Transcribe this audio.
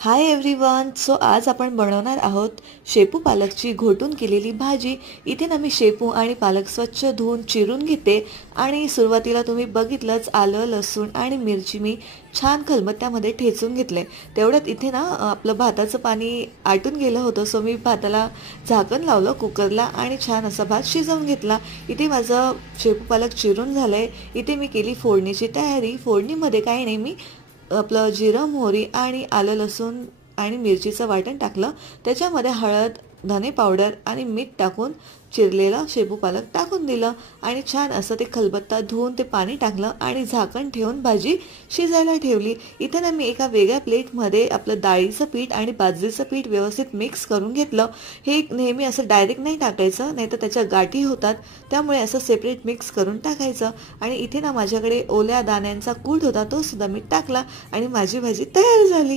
Hi everyone. So आज आपण बनवणार आहोत शेपू पालकची घोटून केलेली भाजी. इथे ना मी शेपू आणि पालक स्वच्छ धुवून चिरून घेते आणि सुरुवातीला तुम्ही बघितलंच आलं लसूण आणि मिरची मी छान खलबत्त्यामध्ये ठेचून घेतले. तेवढ्यात इथे ना आपलं भाताचं पाणी आटून गेलं होतं. सो मी भाताला झाकण लावलं कुकरला आणि छान असा भात शिजवून घेतला. इथे माझं शेपू पालक चिरून झालंय. इथे मी केली फोडणीची तयारी. फोडणीमध्ये काही नाही, मी आपलं जिरं मोहरी आणि आलं लसूण आणि मिरचीचं वाटण टाकलं. त्याच्यामध्ये हळद धने पावडर आणि मीठ टाकून चिरलेलं शेपू पालक टाकून दिलं आणि छान असं ते खलबत्ता धुवून ते पाणी टाकलं आणि झाकण ठेवून भाजी शिजायला ठेवली. इथे ना मी एका वेगळ्या प्लेटमध्ये आपलं डाळीचं पीठ आणि बाजरीचं पीठ व्यवस्थित मिक्स करून घेतलं. हे नेहमी असं डायरेक्ट नाही टाकायचं, नाही तर त्याच्या गाठी होतात, त्यामुळे असं सेपरेट मिक्स करून टाकायचं. आणि इथे ना माझ्याकडे ओल्या दाण्यांचा कूट होता, तो सुद्धा मी टाकला आणि माझी भाजी तयार झाली.